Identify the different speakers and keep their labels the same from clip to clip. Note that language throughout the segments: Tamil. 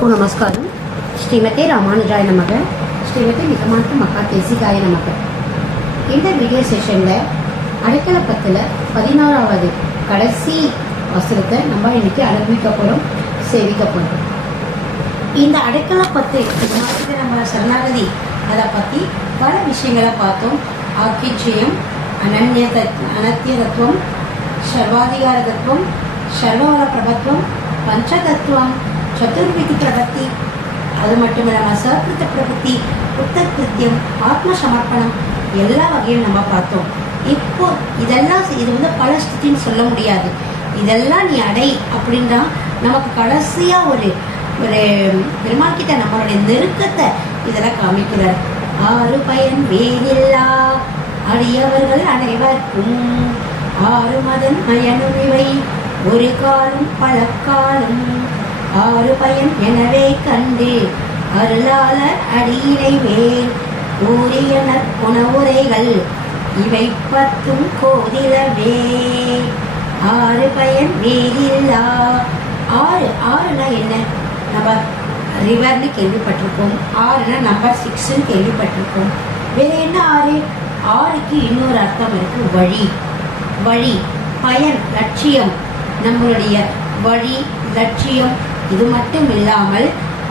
Speaker 1: எல்லாருக்கும் நமஸ்காரம் ஸ்ரீமதி ராமானுஜாய நமக ஸ்ரீமதி மிகமாட்டு மகா தேசிகாய நமக இந்த வீடியோ செஷனில் அடைக்கலப்பத்தில் பதினாறாவது கடைசி வசனத்தை நம்ம இன்னைக்கு அனுபவிக்க போகிறோம் சேவிக்க போகிறோம் இந்த அடைக்கல பத்து மாதிரி நம்ம சரணாகதி அதை பற்றி பல விஷயங்களை பார்த்தோம் ஆக்கிச்சயம் அனன்ய தத் அனத்திய தத்துவம் சர்வாதிகார தத்துவம் சர்வவர பிரபத்துவம் பஞ்சதத்துவம் சதுர்விதி பிரபத்தி அது மட்டும் இல்லாமல் சகிருத்த பிரபத்தி புத்தக் கிருத்தியம் ஆத்ம சமர்ப்பணம் எல்லா வகையும் நம்ம பார்த்தோம். இப்போ இதெல்லாம் இது வந்து பல ஸ்திதின்னு சொல்ல முடியாது. இதெல்லாம் நீ அடை அப்படின்னா நமக்கு கடைசியாக ஒரு ஒரு பெருமாள் கிட்ட நம்மளுடைய நெருக்கத்தை இதெல்லாம் காமிக்கிறார். ஆறு பயன் வேலில்லா அடியவர்கள் அனைவருக்கும். ஆறு மதன் மயனும் இவை ஒரு காலம் பல காலம். ஆறு பயன் எனவே கண்டு அருளாளர் அடியினை மேல் கூறிய நற்குணவுரைகள் இவை பத்தும் கோதிலவே. ஆறு பயன் வேறில்லா ஆறு ஆறுனா என்ன? நம்ம ரிவர்னு கேள்விப்பட்டிருக்கோம் ஆறுனா நம்பர் சிக்ஸ்ன்னு கேள்விப்பட்டிருக்கோம் வேற என்ன ஆறு? ஆறுக்கு இன்னொரு அர்த்தம் இருக்கு வழி. வழி பயன் லட்சியம். நம்மளுடைய வழி லட்சியம் இது மட்டும் இல்லாமல்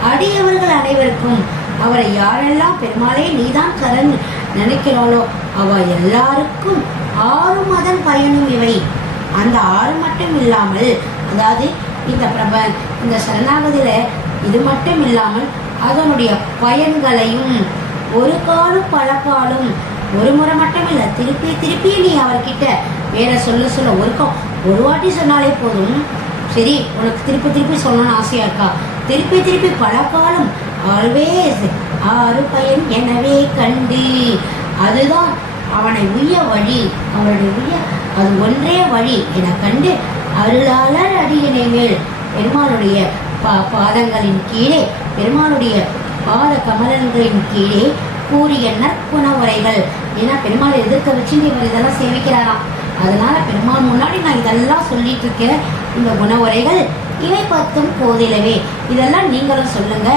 Speaker 1: அடியவர்கள் அனைவருக்கும் அவரை யாரெல்லாம் பெருமாளே நீதான் கரன் நினைக்கிறாளோ அவ எல்லாருக்கும் ஆறு மதம் பயனும் இவை. அந்த ஆறு மட்டும் இல்லாமல் அதாவது இந்த பிரப இந்த சரணாகதியில இது மட்டும் இல்லாமல் அதனுடைய பயன்களையும் ஒரு காலும் பல காலும் ஒரு முறை மட்டும் இல்லை திருப்பி திருப்பி நீ அவர்கிட்ட வேற சொல்ல சொல்ல ஒருக்கம் ஒரு வாட்டி சொன்னாலே போதும். சரி உனக்கு திருப்பி திருப்பி சொல்லணும்னு ஆசையா இருக்கா? திருப்பி திருப்பி பல காலம் ஆல்வேஸ் ஆறு பயன் எனவே கண்டு. அதுதான் அவனை உய்ய வழி. அவனுடைய உய்ய அது ஒன்றே வழி என கண்டு அருளாளர் அடியினை மேல் பெருமாளுடைய பா பாதங்களின் கீழே பெருமாளுடைய பாத கமலங்களின் கீழே கூறிய நற்குண உரைகள் ஏன்னா பெருமாள் எதிர்க்க வச்சு இவர் இதெல்லாம் சேமிக்கிறாராம். அதனால பெருமான் முன்னாடி நான் இதெல்லாம் சொல்லிட்டு இருக்கேன் இந்த குணவுரைகள் இவை பத்தும் போதிலவே. இதெல்லாம் நீங்களும் சொல்லுங்க.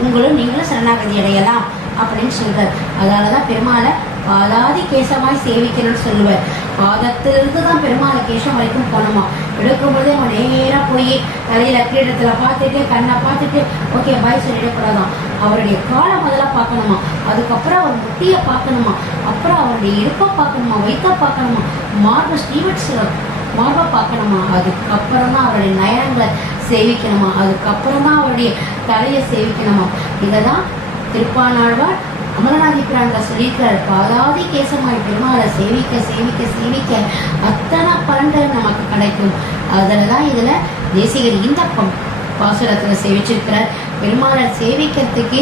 Speaker 1: உங்களும் நீங்களும் சரணாகதி அடையலாம் அப்படின்னு சொல்றார். அதனாலதான் பெருமாளை பாலாதி கேசமாய் சேவிக்கணும்னு சொல்லுவார். பாதத்திலிருந்து தான் பெருமாள் கேசம் வரைக்கும் போகணுமா எடுக்கும்போதே அவன் நேராக போய் தலையில கிரீடத்துல பார்த்துட்டு கண்ணை பார்த்துட்டு ஓகே பாய் சொல்லிடக்கூடாதான். அவருடைய காலை முதல்ல பார்க்கணுமா? அதுக்கப்புறம் அவர் முட்டியை பார்க்கணுமா? அப்புறம் அவருடைய இடுப்பை பார்க்கணுமா? வைத்த பார்க்கணுமா? மார்ப ஸ்ரீவட்ஸ் மார்பை பார்க்கணுமா? அதுக்கப்புறம் தான் அவருடைய நயனங்களை சேவிக்கணுமா? அதுக்கப்புறம் தான் அவருடைய தலையை சேவிக்கணுமா? இதை தான் திருப்பானாழ்வார் அமரநாதி பிரான்ல சொல்லியிருக்கிறார் பாலாதி கேசமாய் பெருமாளை சேவிக்க சேவிக்க சேவிக்க அத்தனை பலன்கள் நமக்கு கிடைக்கும். அதில் தான் இதில் தேசிகர் இந்த பாசுரத்தில் சேவிச்சிருக்கிறார். பெருமாளை சேவிக்கிறதுக்கு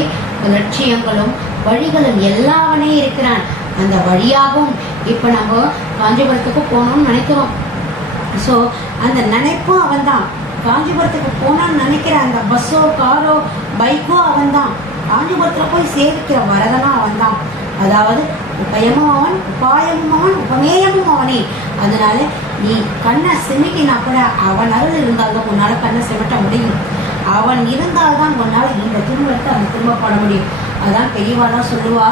Speaker 1: லட்சியங்களும் வழிகளும் எல்லாவனே இருக்கிறான். அந்த வழியாகவும் இப்போ நம்ம காஞ்சிபுரத்துக்கு போகணும்னு நினைக்கிறோம். ஸோ அந்த நினைப்பும் அவன்தான். காஞ்சிபுரத்துக்கு போனான்னு நினைக்கிற அந்த பஸ்ஸோ காரோ பைக்கோ அவன்தான். ஆண்டுபத்தில் போய் சேவிக்கிற வரதனா அவன்தான். அதாவது உபயமும் அவன் உபாயமும் அவன் உபமேயமும் அவனே அதனால நீ கண்ணை சிமிட்டினா கூட அவன் அருள் இருந்தால்தான் உன்னால கண்ணை சிமிட்ட முடியும். அவன் இருந்தால்தான் உன்னால் இந்த துன்பத்தை அவன் துன்பப்பட முடியும். அதான் பெரியவாதான் சொல்லுவா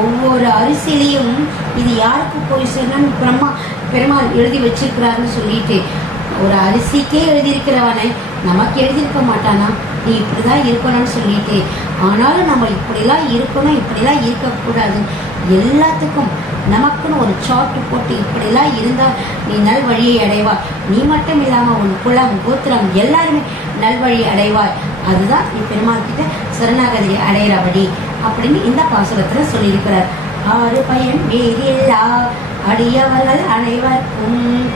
Speaker 1: ஒவ்வொரு அரிசிலையும் இது யாருக்கு போய் சேரணும்னு பிரம்மா பெருமாள் எழுதி வச்சிருக்கிறாருன்னு சொல்லிட்டு ஒரு அரிசிக்கே எழுதியிருக்கிறவனை நமக்கு எழுதியிருக்க மாட்டானா? நீ இப்படிதான் இருக்கணும்னு சொல்லிட்டு ஆனாலும் நம்ம இப்படிலாம் இருக்கணும் இப்படிலாம் இருக்கக்கூடாது. எல்லாத்துக்கும் நமக்குன்னு ஒரு சாட்டு போட்டு இப்படிலாம் இருந்தால் நீ நல்வழியை அடைவாய். நீ மட்டும் இல்லாமல் உன் குலம் கோத்திரம் எல்லாருமே நல்வழி அடைவாய். அதுதான் நீ பெருமாள் கிட்ட சரணாகதி அடையிற வழி அப்படின்னு இந்த பாசுரத்தில் சொல்லியிருக்கிறார். ஆறு பயன் வேறில்லா அடியவர்கள் அனைவருக்கும்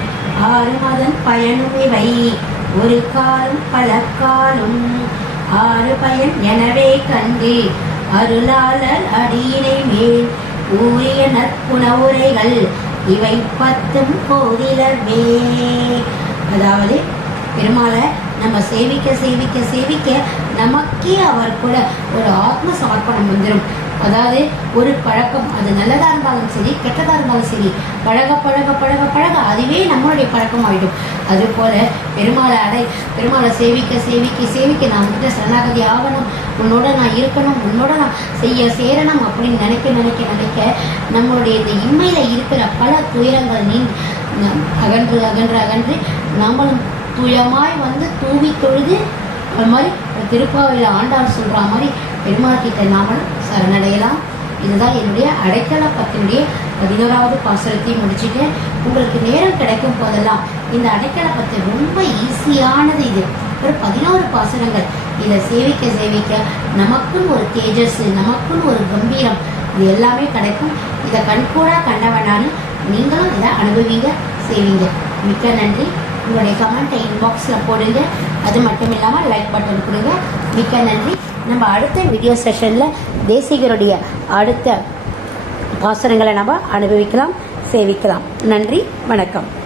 Speaker 1: ஆறு மாதம் பயனும் இவை. ஒரு காலம் பல காலம் ஆறு பயன் எனவே கண்டு. அருளாளர் அடியினை மேல் ஊரிய நற்புணவுரைகள் இவை பத்தும் போதிலவே. அதாவது பெருமாளை நம்ம சேவிக்க சேவிக்க சேவிக்க நமக்கே அவர் கூட ஒரு ஆத்ம சமர்ப்பணம் வந்துடும் அதாவது ஒரு பழக்கம் அது நல்லதா இருந்தாலும் சரி கெட்டதா இருந்தாலும் சரி பழக பழக பழக பழக அதுவே நம்மளுடைய பழக்கம் ஆயிடும் அதுபோல பெருமாளை அடை பெருமாளை சேவிக்க சேவிக்க சேவிக்க நான் வந்துட்டு சரணாகதி ஆகணும். உன்னோட நான் இருக்கணும் உன்னோட நான் செய்ய சேரணும் அப்படின்னு நினைக்க நினைக்க நினைக்க நம்மளுடைய இந்த இம்மையில் இருக்கிற பல துயரங்கள் நீ நம் அகன்று அகன்று அகன்று நாமளும் துயமாய் வந்து தூவி தொழுது அது மாதிரி திருப்பாவையில் ஆண்டாள் சொல்கிற மாதிரி பெருமாள் கிட்ட நாமளும் சரணடையலாம். இதுதான் என்னுடைய அடைக்கல பத்தினுடைய பதினோராவது பாசுரத்தை முடிச்சுட்டு உங்களுக்கு நேரம் கிடைக்கும் போதெல்லாம் இந்த அடைக்கல பத்து ரொம்ப ஈஸியானது இது. ஒரு பதினோரு பாசுரங்கள். இதை சேவிக்க சேவிக்க நமக்குன்னு ஒரு தேஜஸ் நமக்குன்னு ஒரு கம்பீரம். இது எல்லாமே கிடைக்கும். இதை கண்கூடா கண்டவனாலும் நீங்களும் இதை அனுபவிங்க செய்வீங்க மிக்க நன்றி. உங்களுடைய கமெண்ட்டை இன்பாக்ஸில் போடுங்க. அது மட்டும் இல்லாமல் லைக் பட்டன் கொடுங்க. மிக்க நன்றி. நம்ம அடுத்த வீடியோ செஷனில் தேசிகருடைய அடுத்த பாசனங்களை நம்ம அனுபவிக்கலாம் சேவிக்கலாம். நன்றி வணக்கம்.